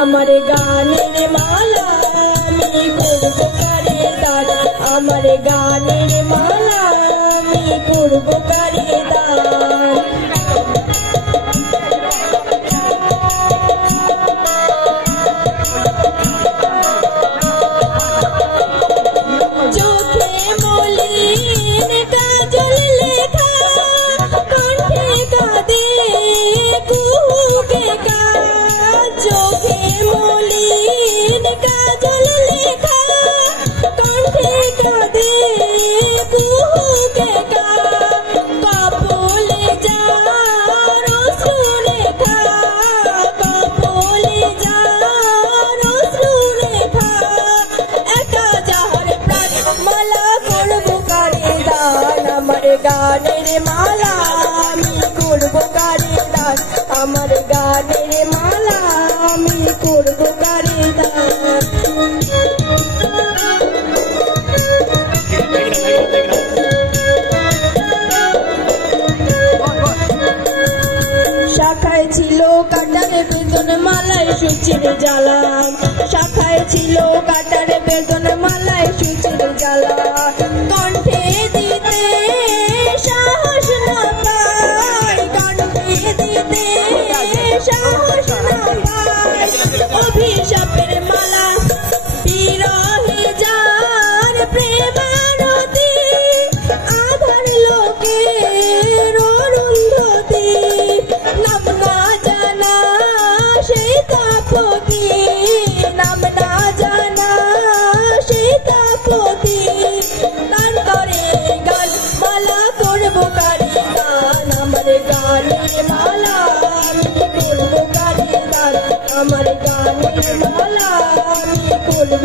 আমার গানের মালা আমি করব কারে দান, আমার গানের মালা আমি করব কারে দান। চোখে মলিন কাজল লেখা, কণ্ঠে কাঁদে কুহুকে কাজ। চোখে মলিন কাজল লেখা, কণ্ঠে কাঁদে কুহুকে কাজ। কপলে যার অশ্রু রেখা, কপলে যার অশ্রু রেখা, একা যাহার প্রাণ মালা করব কারে দান। আমার গানের মালা আমি করব কারে দান, আমার গানের মালা আমি করব কারে দান। শাখায় ছিল কাটার বেদন মালায় সুচির জ্বালা, শাখায় ছিল কাটার বেদন মালায় সুচির জ্বালা। কণ্ঠে দিতে সাহস না পাই, কণ্ঠে দিতে সাহস না পাই। অভিশাপের মালা বিরহে যার প্রেমারতি, আধার লোকের অরুন্ধতি। নাম না জানা সেই তাপতি, নাম না জানা সেই তাপতি। গান করে গান মালা করব কারে দান, আমার গানের মালা আমি করব কারে দান, আমার গানের মালা আমি করব